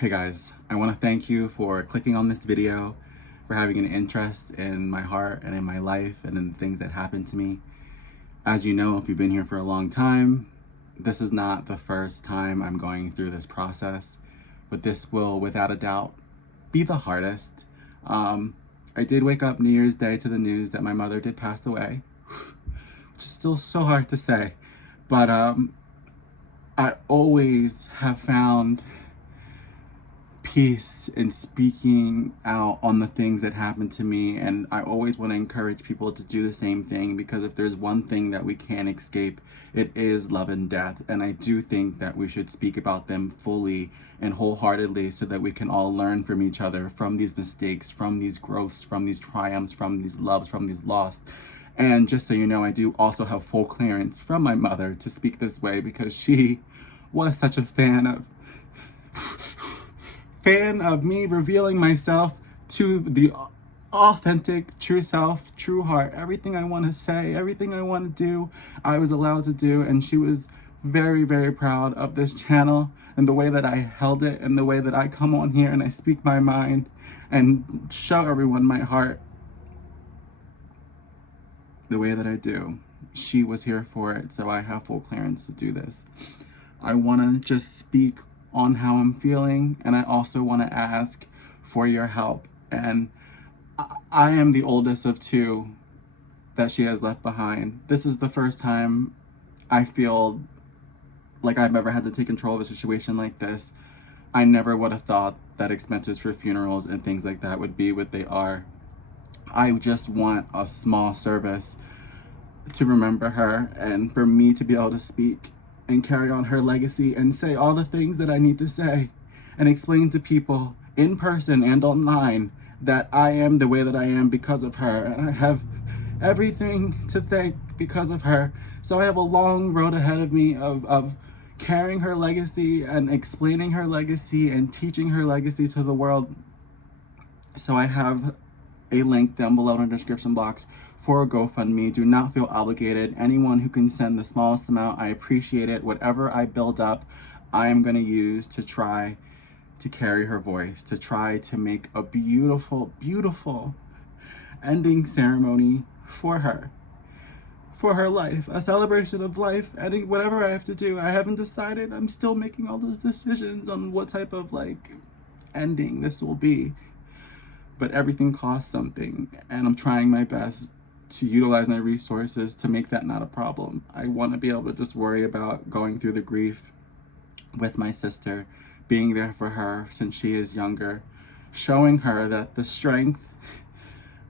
Hey guys, I want to thank you for clicking on this video, for having an interest in my heart and in my life and in the things that happened to me. As you know, if you've been here for a long time, this is not the first time I'm going through this process, but this will, without a doubt, be the hardest. I did wake up New Year's Day to the news that my mother did pass away, which is still so hard to say, but I always have found peace in speaking out on the things that happened to me, and I always want to encourage people to do the same thing, because if there's one thing that we can't escape, it is love and death. And I do think that we should speak about them fully and wholeheartedly so that we can all learn from each other, from these mistakes, from these growths, from these triumphs, from these loves, from these loss. And just so you know, I do also have full clearance from my mother to speak this way, because she was such a fan of me revealing myself to the authentic, true self, true heart. Everything I want to say, everything I want to do, I was allowed to do. And she was very, very proud of this channel and the way that I held it and the way that I come on here and I speak my mind and show everyone my heart the way that I do. She was here for it, so I have full clearance to do this. I want to just speak on how I'm feeling, and I also want to ask for your help. And I am the oldest of two that she has left behind. This is the first time I feel like I've ever had to take control of a situation like this. I never would have thought that expenses for funerals and things like that would be what they are. I just want a small service to remember her, and for me to be able to speak and carry on her legacy and say all the things that I need to say and explain to people in person and online that I am the way that I am because of her, and I have everything to thank because of her. So I have a long road ahead of me of carrying her legacy and explaining her legacy and teaching her legacy to the world. So I have a link down below in the description box for a GoFundMe. Do not feel obligated. Anyone who can send the smallest amount, I appreciate it. Whatever I build up, I am going to use to try to carry her voice, to try to make a beautiful, beautiful ending ceremony for her life, a celebration of life, and whatever I have to do. I haven't decided. I'm still making all those decisions on what type of ending this will be. But everything costs something, and I'm trying my best to utilize my resources to make that not a problem. I want to be able to just worry about going through the grief with my sister, being there for her since she is younger, showing her that the strength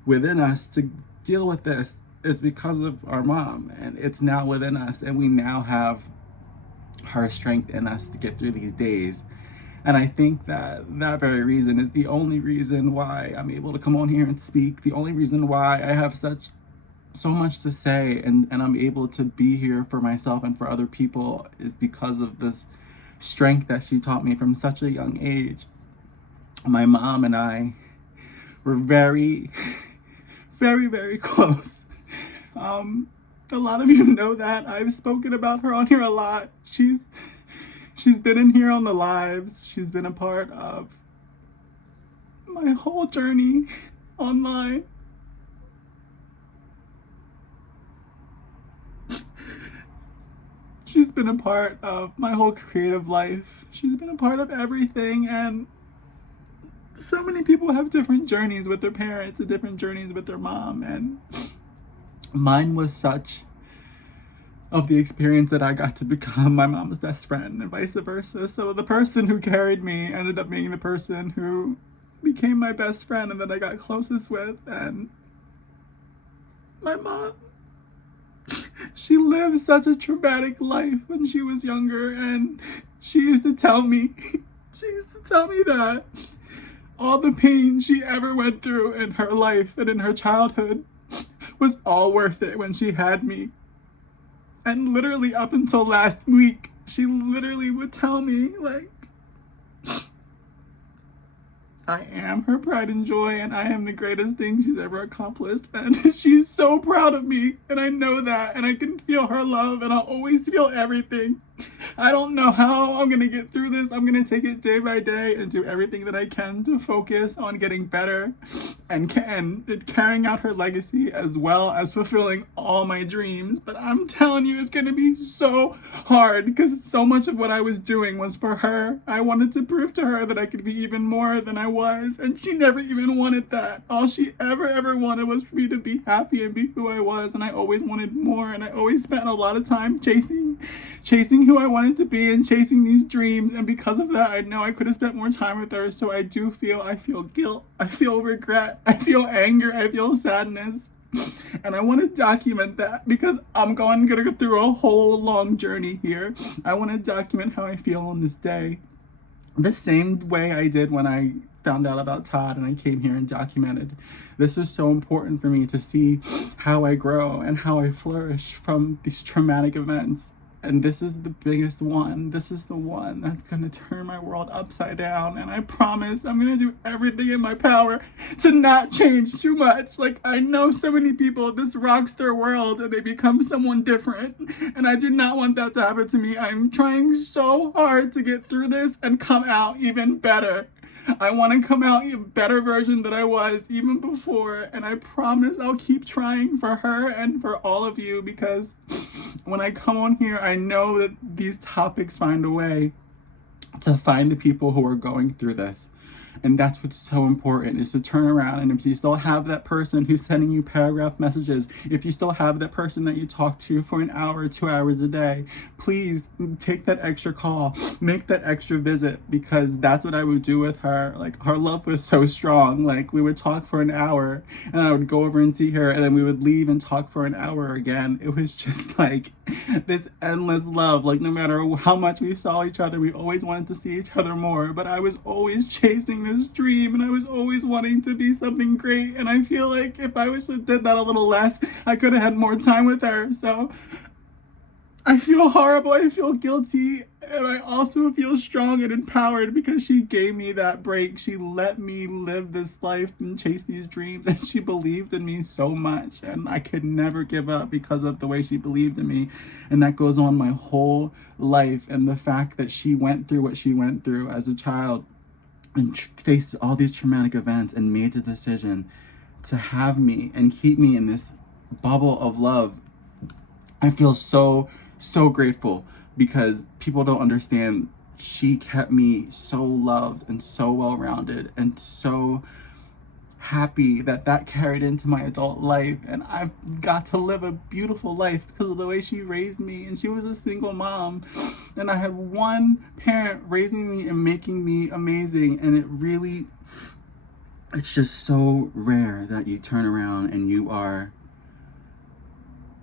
within us to deal with this is because of our mom, and it's now within us, and we now have her strength in us to get through these days. And I think that that very reason is the only reason why I'm able to come on here and speak, the only reason why I have so much to say, and I'm able to be here for myself and for other people, is because of this strength that she taught me from such a young age. My mom and I were very, very, very close. A lot of you know that. I've spoken about her on here a lot. She's been in here on the lives. She's been a part of my whole journey online. She's been a part of my whole creative life. She's been a part of everything, and so many people have different journeys with their parents and different journeys with their mom, and mine was such of the experience that I got to become my mom's best friend and vice versa. So the person who carried me ended up being the person who became my best friend and that I got closest with. And my mom, she lived such a traumatic life when she was younger, and she used to tell me that all the pain she ever went through in her life and in her childhood was all worth it when she had me. And literally up until last week, she literally would tell me, I am her pride and joy, and I am the greatest thing she's ever accomplished. And she's so proud of me, and I know that, and I can feel her love, and I'll always feel everything I don't know how I'm gonna get through this. I'm gonna take it day by day and do everything that I can to focus on getting better and carrying out her legacy, as well as fulfilling all my dreams. But I'm telling you, it's gonna be so hard because so much of what I was doing was for her. I wanted to prove to her that I could be even more than I was, and she never even wanted that. All she ever wanted was for me to be happy and be who I was, and I always wanted more, and I always spent a lot of time chasing who I wanted to be and chasing these dreams. And because of that, I know I could have spent more time with her. So I feel guilt, I feel regret, I feel anger, I feel sadness. And I want to document that because I'm going to go through a whole long journey here. I want to document how I feel on this day, the same way I did when I found out about Todd and I came here and documented. This is so important for me to see how I grow and how I flourish from these traumatic events. And this is the biggest one. This is the one that's gonna turn my world upside down. And I promise I'm gonna do everything in my power to not change too much. Like, I know so many people in this rockstar world and they become someone different. And I do not want that to happen to me. I'm trying so hard to get through this and come out even better. I want to come out a better version than I was even before, and I promise I'll keep trying for her and for all of you, because when I come on here, I know that these topics find a way to find the people who are going through this. And that's what's so important, is to turn around, and if you still have that person who's sending you paragraph messages, if you still have that person that you talk to for an hour, 2 hours a day, please take that extra call, make that extra visit, because that's what I would do with her. Like, her love was so strong. Like, we would talk for an hour and I would go over and see her, and then we would leave and talk for an hour again. It was just like this endless love. Like, no matter how much we saw each other, we always wanted to see each other more, but I was always chasing this dream, and I was always wanting to be something great. And I feel like if I wish I did that a little less, I could have had more time with her. So I feel horrible, I feel guilty, and I also feel strong and empowered because she gave me that break. She let me live this life and chase these dreams, and she believed in me so much, and I could never give up because of the way she believed in me. And that goes on my whole life, and the fact that she went through what she went through as a child and faced all these traumatic events and made the decision to have me and keep me in this bubble of love. I feel so grateful, because people don't understand. She kept me so loved and so well-rounded and so happy that carried into my adult life, and I've got to live a beautiful life because of the way she raised me. And she was a single mom, and I had one parent raising me and making me amazing. And it's just so rare that you turn around and you are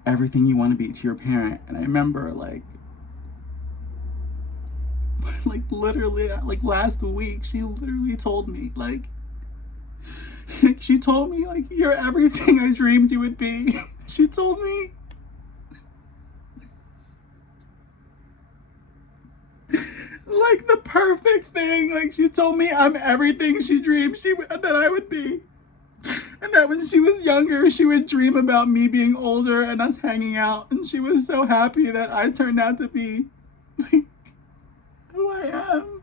everything you want to be to your parent. And I remember like literally, like last week, she literally told me, like, she told me, like, you're everything I dreamed you would be. She told me, like, the perfect thing. Like, she told me I'm everything she dreamed that I would be. And that when she was younger, she would dream about me being older and us hanging out. And she was so happy that I turned out to be, like, who I am.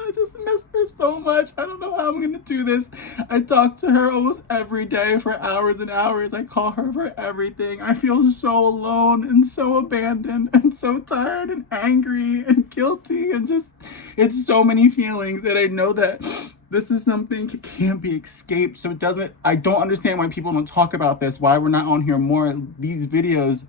I just miss her so much. I don't know how I'm gonna do this. I talk to her almost every day for hours and hours. I call her for everything. I feel so alone and so abandoned and so tired and angry and guilty, and just, it's so many feelings that I know that this is something that can't be escaped. So I don't understand why people don't talk about this, why we're not on here more. These videos,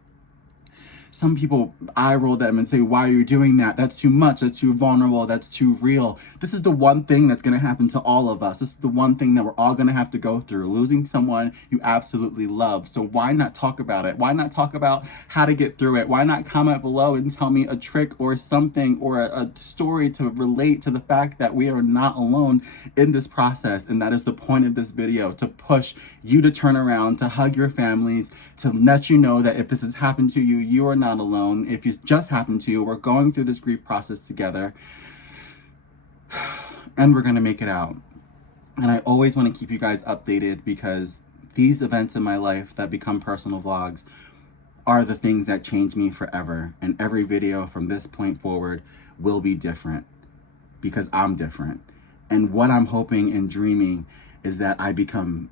some people eye roll them and say, why are you doing that? That's too much. That's too vulnerable. That's too real. This is the one thing that's going to happen to all of us. This is the one thing that we're all going to have to go through, losing someone you absolutely love. So why not talk about it? Why not talk about how to get through it? Why not comment below and tell me a trick or something or a story to relate to the fact that we are not alone in this process? And that is the point of this video, to push you to turn around, to hug your families, to let you know that if this has happened to you, you are not alone. If it just happened to you, we're going through this grief process together, and we're gonna make it out. And I always want to keep you guys updated, because these events in my life that become personal vlogs are the things that change me forever. And every video from this point forward will be different because I'm different. And what I'm hoping and dreaming is that I become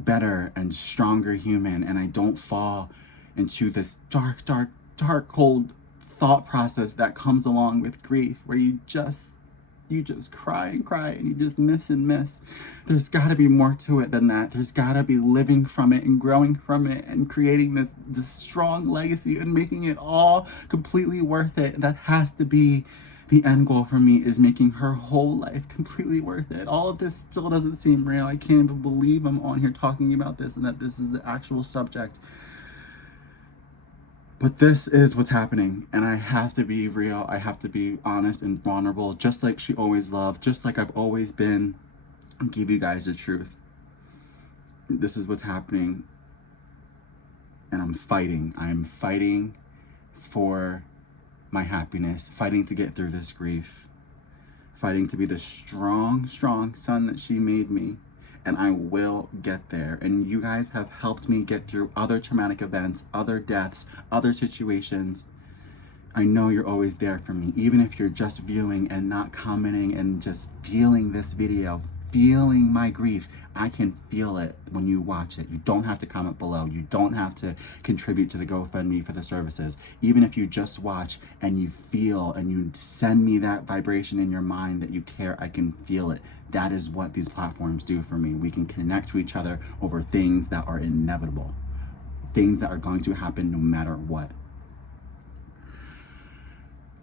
better and stronger human, and I don't fall into this dark, dark, dark, cold thought process that comes along with grief, where you just cry and cry and you just miss and miss. There's got to be more to it than that. There's got to be living from it and growing from it and creating this strong legacy and making it all completely worth it. That has to be the end goal for me, is making her whole life completely worth it. All of this still doesn't seem real. I can't even believe I'm on here talking about this and that this is the actual subject. But this is what's happening, and I have to be real. I have to be honest and vulnerable, just like she always loved, just like I've always been, and give you guys the truth. This is what's happening, and I'm fighting. I'm fighting for my happiness, fighting to get through this grief, fighting to be the strong, strong son that she made me. And I will get there. And you guys have helped me get through other traumatic events, other deaths, other situations. I know you're always there for me, even if you're just viewing and not commenting and just feeling this video, feeling my grief. I can feel it when you watch it. You don't have to comment below. You don't have to contribute to the GoFundMe for the services. Even if you just watch and you feel and you send me that vibration in your mind that you care, I can feel it. That is what these platforms do for me. We can connect to each other over things that are inevitable, things that are going to happen no matter what.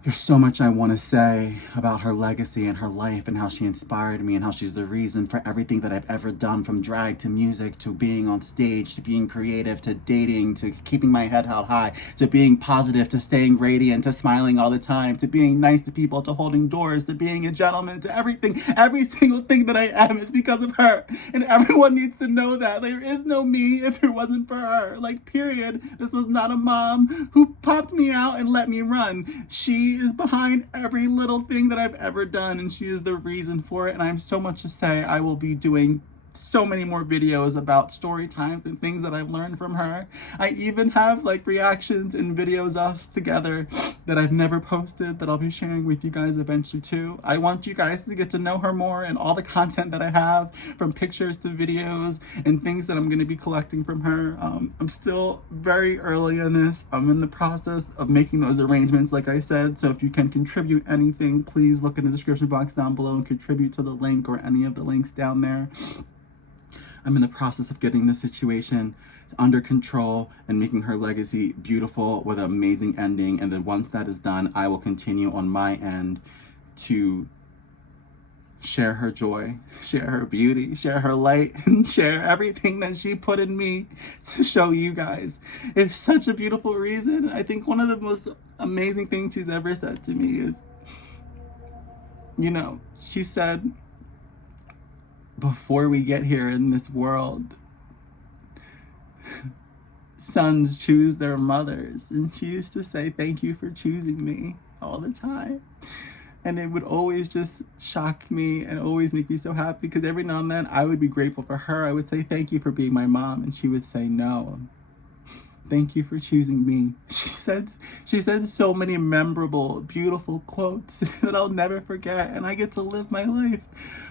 There's so much I want to say about her legacy and her life and how she inspired me and how she's the reason for everything that I've ever done, from drag to music to being on stage to being creative to dating to keeping my head held high to being positive to staying radiant to smiling all the time to being nice to people to holding doors to being a gentleman to everything. Every single thing that I am is because of her, and everyone needs to know that. There is no me if it wasn't for her. Like, period. This was not a mom who popped me out and let me run. She is behind every little thing that I've ever done, and she is the reason for it. And I have so much to say. I will be doing so many more videos about story times and things that I've learned from her. I even have like reactions and videos of us together that I've never posted that I'll be sharing with you guys eventually too. I want you guys to get to know her more and all the content that I have, from pictures to videos and things that I'm going to be collecting from her. I'm still very early in this. I'm in the process of making those arrangements, like I said. So if you can contribute anything, please look in the description box down below and contribute to the link or any of the links down there. I'm in the process of getting the situation under control and making her legacy beautiful with an amazing ending. And then once that is done, I will continue on my end to share her joy, share her beauty, share her light, and share everything that she put in me to show you guys. It's such a beautiful reason. I think one of the most amazing things she's ever said to me is, you know, she said, before we get here in this world, sons choose their mothers. And she used to say, thank you for choosing me, all the time. And it would always just shock me and always make me so happy, because every now and then I would be grateful for her. I would say, thank you for being my mom. And she would say, no, thank you for choosing me. She said so many memorable, beautiful quotes that I'll never forget. And I get to live my life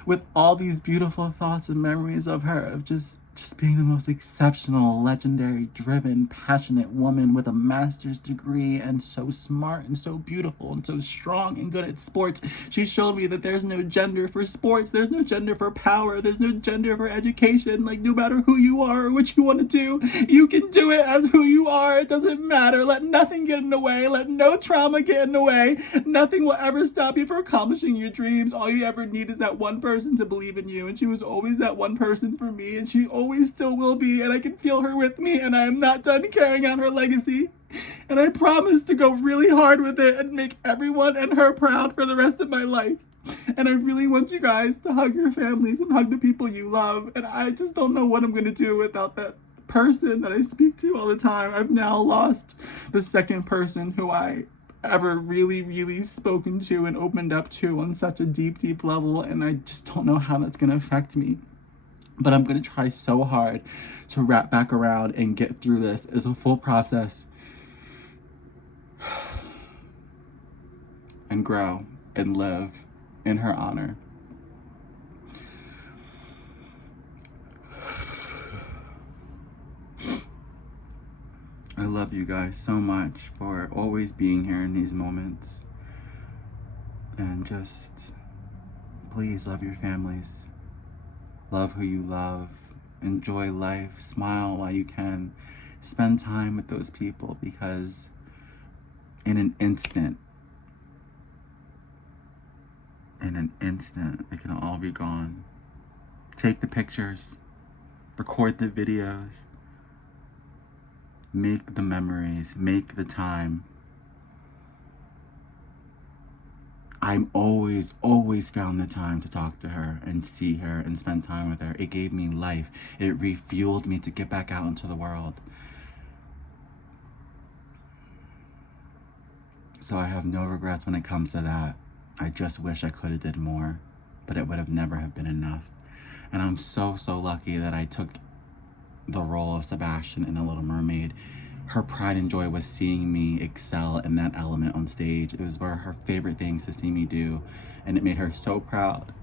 with all these beautiful thoughts and memories of her, of just being the most exceptional, legendary, driven, passionate woman with a master's degree, and so smart and so beautiful and so strong and good at sports. She showed me that there's no gender for sports, there's no gender for power, there's no gender for education. Like, no matter who you are or what you want to do, you can do it as who you are. It doesn't matter. Let nothing get in the way. Let no trauma get in the way. Nothing will ever stop you from accomplishing your dreams. All you ever need is that one person to believe in you, and she was always that one person for me, and she always still will be, and I can feel her with me, and I am not done carrying on her legacy. And I promise to go really hard with it and make everyone and her proud for the rest of my life. And I really want you guys to hug your families and hug the people you love. And I just don't know what I'm going to do without that person that I speak to all the time. I've now lost the second person who I ever really spoken to and opened up to on such a deep level, and I just don't know how that's going to affect me. But I'm going to try so hard to wrap back around and get through this. It's a full process. and grow and live in her honor. I love you guys so much for always being here in these moments. And just please love your families. Love who you love. Enjoy life. Smile while you can. Spend time with those people, because in an instant, it can all be gone. Take the pictures. Record the videos. Make the memories. Make the time. I'm always found the time to talk to her and see her and spend time with her. It gave me life. It refueled me to get back out into the world. So I have no regrets when it comes to that. I just wish I could have did more, but it would have never have been enough. And I'm so lucky that I took the role of Sebastian in The Little Mermaid. Her pride and joy was seeing me excel in that element on stage. It was one of her favorite things to see me do, and it made her so proud.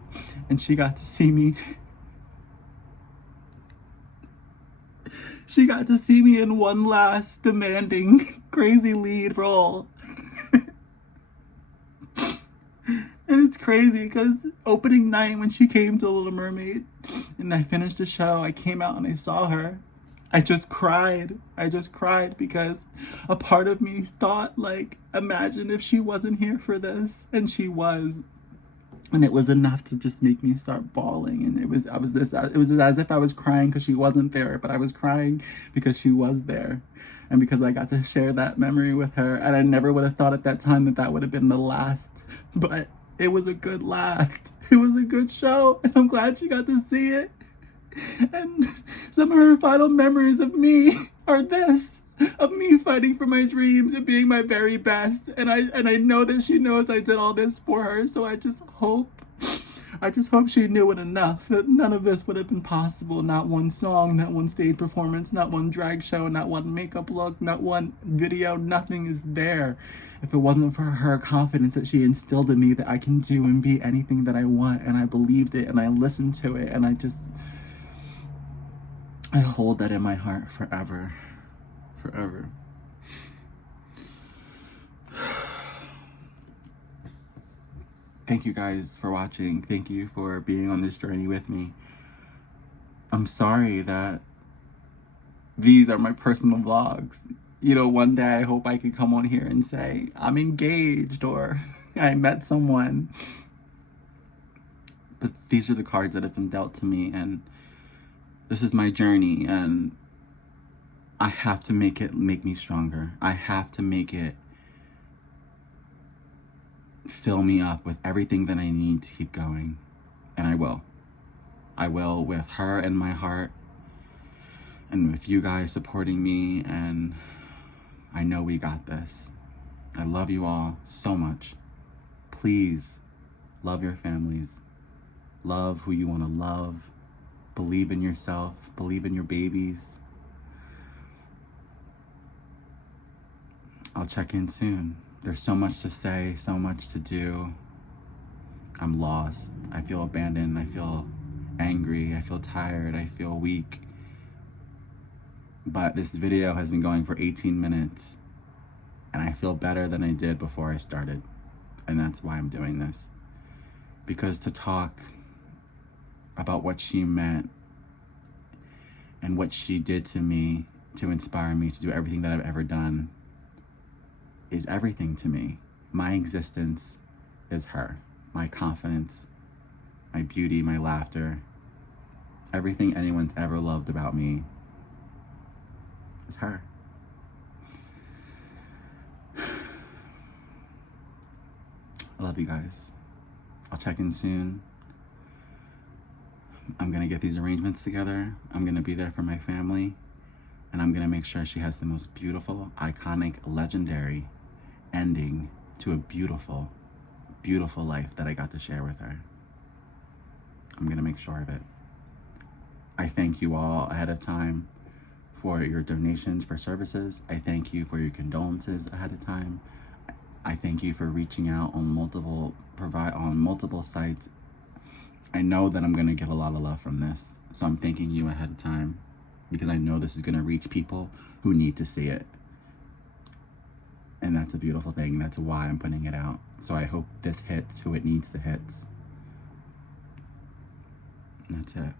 And she got to see me. She got to see me in one last demanding, crazy lead role. And it's crazy because opening night when she came to The Little Mermaid and I finished the show, I came out and I saw her. I just cried. Because a part of me thought, like, imagine if she wasn't here for this. And she was. And it was enough to just make me start bawling. And it was as if I was crying because she wasn't there, but I was crying because she was there. And because I got to share that memory with her. And I never would have thought at that time that would have been the last. But it was a good last. It was a good show. And I'm glad she got to see it. And some of her final memories of me are this, of me fighting for my dreams and being my very best. And I know that she knows I did all this for her. So I just hope she knew it enough that none of this would have been possible. Not one song, not one stage performance, not one drag show, not one makeup look, not one video. Nothing is there if it wasn't for her confidence that she instilled in me that I can do and be anything that I want. And I believed it and I listened to it, and I hold that in my heart forever. Forever. Thank you guys for watching. Thank you for being on this journey with me. I'm sorry that these are my personal vlogs. You know, one day I hope I could come on here and say, I'm engaged, or I met someone. But these are the cards that have been dealt to me, and this is my journey, and I have to make me stronger. I have to make it fill me up with everything that I need to keep going. And I will. I will, with her in my heart and with you guys supporting me, and I know we got this. I love you all so much. Please love your families. Love who you want to love. Believe in yourself. Believe in your babies. I'll check in soon. There's so much to say, so much to do. I'm lost. I feel abandoned. I feel angry. I feel tired. I feel weak. But this video has been going for 18 minutes. And I feel better than I did before I started. And that's why I'm doing this. Because to talk about what she meant and what she did to me to inspire me to do everything that I've ever done is everything to me. My existence is her. My confidence, my beauty, my laughter, everything anyone's ever loved about me is her. I love you guys. I'll check in soon. I'm gonna get these arrangements together. I'm gonna be there for my family. And I'm gonna make sure she has the most beautiful, iconic, legendary ending to a beautiful, beautiful life that I got to share with her. I'm gonna make sure of it. I thank you all ahead of time for your donations for services. I thank you for your condolences ahead of time. I thank you for reaching out on multiple sites. I know that I'm gonna get a lot of love from this, so I'm thanking you ahead of time because I know this is gonna reach people who need to see it. And that's a beautiful thing. That's why I'm putting it out. So I hope this hits who it needs to hit. That's it.